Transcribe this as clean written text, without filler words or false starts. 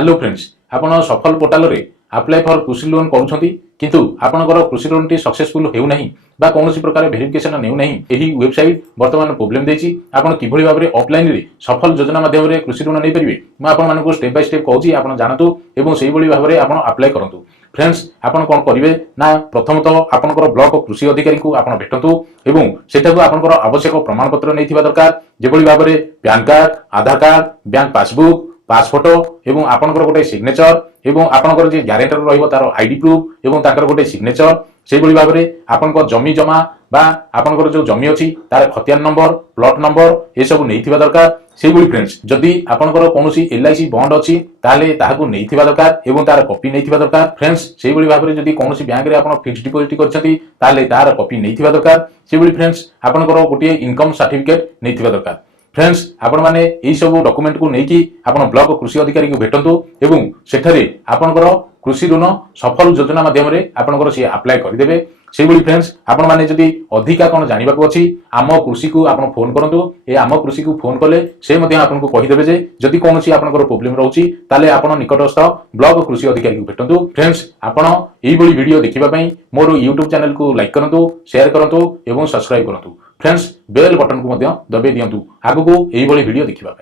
Hello friends आपण सफल portal रे अप्लाई फॉर कृषि लोन करूछंती किंतु आपनकर कृषि लोन टी सक्सेसफुल हेउ नाही बा कोनोसी प्रकार वेरिफिकेशन नेउ नाही एही वेबसाइट वर्तमान प्रॉब्लम देछि आपण किभଳି भाबरे ऑफलाइन रे सफल योजना माध्यम रे कृषि लोन नै परिबे म आपण मानको स्टेप बाय स्टेप कहूची आपण जानतु एवं सेही भଳି भाबरे आपण अप्लाई करंतु। फ्रेंड्स आपण कोन करिवे ना प्रथमतः आपनकर ब्लॉक कृषि अधिकारी को आपण भेटंतु एवं सेठाको आपनकर आवश्यक प्रमाण पत्र नैथिबा दरकार जेभଳି भाबरे पैन कार्ड आधार कार्ड बैंक पासबुक पासफोटो एवं आपनकर गोटे सिग्नेचर एवं आपनकर जे ग्यारेंटर रहइबो तार आईडी प्रूफ एवं ताकर गोटे सिग्नेचर सेही भଳି भाबरे आपनकर जमी जमा बा आपनकर जो जमी अछि तार खतियान नंबर प्लॉट नंबर ए सब नैथिबा दरकार। सेही भଳି फ्रेंड्स जदी आपनकर कोनोसी एलआईसी बॉन्ड अछि ताले ताहाकू नैथिबा दरकार एवं तार कॉपी नैथिबा दरकार। फ्रेंड्स सेही भଳି भाबरे जदी कोनोसी बैंक रे आपण फिक्स्ड डिपॉजिट करछथि ताले तार कॉपी नैथिबा दरकार। सेही भଳି फ्रेंड्स आपनकर गोटे इनकम सर्टिफिकेट नैथिबा दरकार। फ्रेंड्स आपण माने एई सब डॉक्यूमेंट को नेकी आपण ब्लॉक कृषि अधिकारी को भेटंतु एवं सेठरे आपनकर कृषि ऋण सफल योजना माध्यम रे आपनकर से अप्लाई कर देबे। सेही भଳି फ्रेंड्स आपण माने जदी अधिका कोन जानिबा को अछि आम कृषि को आपण फोन करंतु ए आम कृषि को फोन कले से मध्ये आपन को कहि देबे जे जदी कोनोसी आपनकर प्रॉब्लम रहउची ताले आपण निकटस्थ ब्लॉक कृषि अधिकारी को भेटंतु। फ्रेंड्स आपण एई भଳି वीडियो देखिबा पई मोर YouTube चैनल को लाइक करंतु शेयर करंतु एवं सब्सक्राइब करंतु। फ्रेंड्स बेल बटन को दबे दियंतु आगु को एई भଳି वीडियो देखिबा।